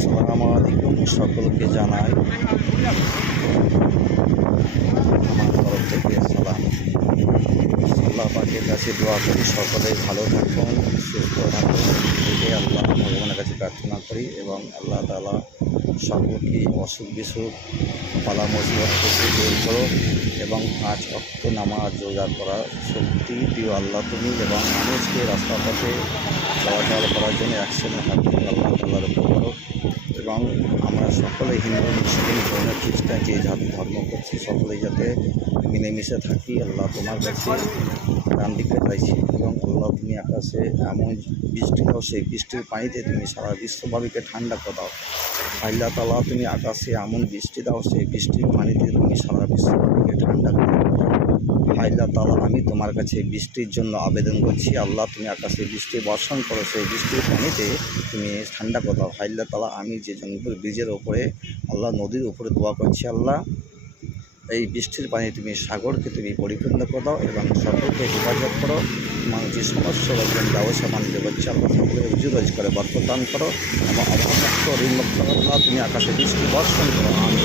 আসসালামু আলাইকুম, সকলকে জানাই আমার তরফ থেকে সালাম। আল্লাহ পাকের কাছে দোয়া করি সকলে ভালো থাকুন, সুস্থ থাকুন, এটাই আল্লাহ ভগবানের কাছে প্রার্থনা করি। এবং আল্লাহ তাআলা সকলকে অসুখ বিসুখ পালা মুসিবত থেকে দূর করো এবং 5 ওয়াক্ত নামাজ রোজা করার শক্তি দিও আল্লাহ তুমি। এবং মানুষকে রাস্তা পথে চলাচল করার জন্য অ্যাক্সিডেন্ট হাত থেকে আল্লাহ তাআলার উপর করো। এবং আমরা সকলে হিন্দু মুসলিম ধর্মের খ্রিস্টান যে জাতি ধর্ম করছি সকলেই যাতে মিলেমিশে থাকি আল্লাহ তোমার কাছে ডান দিকে চাইছি। এবং আল্লাহ তুমি আকাশে এমন বৃষ্টি দাও, সেই বৃষ্টির পানিতে তুমি সারা বিশ্ববাবীকে ঠান্ডা করে দাও। আল্লাহ তাআলা তুমি আকাশে এমন বৃষ্টি দাও, সেই বৃষ্টির পানিতে তুমি সারা বিশ্ববাবীকে ঠান্ডা করে দাও। আল্লাহ তাআলা আমি তোমার কাছে বৃষ্টির জন্য আবেদন করছি। আল্লাহ তুমি আকাশে বৃষ্টি বর্ষণ করো, সেই বৃষ্টির পানিতে তুমি ঠান্ডা করে দাও। আল্লাহ তাআলা আমি যে জঙ্গল ব্রিজের ওপরে আল্লাহ নদীর উপরে দোয়া করছি, আল্লাহ এই বৃষ্টির পানি তুমি সাগরকে তুমি পরিপূর্ণ করে দাও এবং সকলকে হেফাজত করো। মানুষের সমস্ত রকম ব্যবসা বাণিজ্য করছে আল্লাহ সকলে রুজি রোজগারে বরকত দান করো এবং অবমুক্ত ঋণমুক্ত আল্লাহ তুমি আকাশে বৃষ্টি বর্ষণ করো। আমি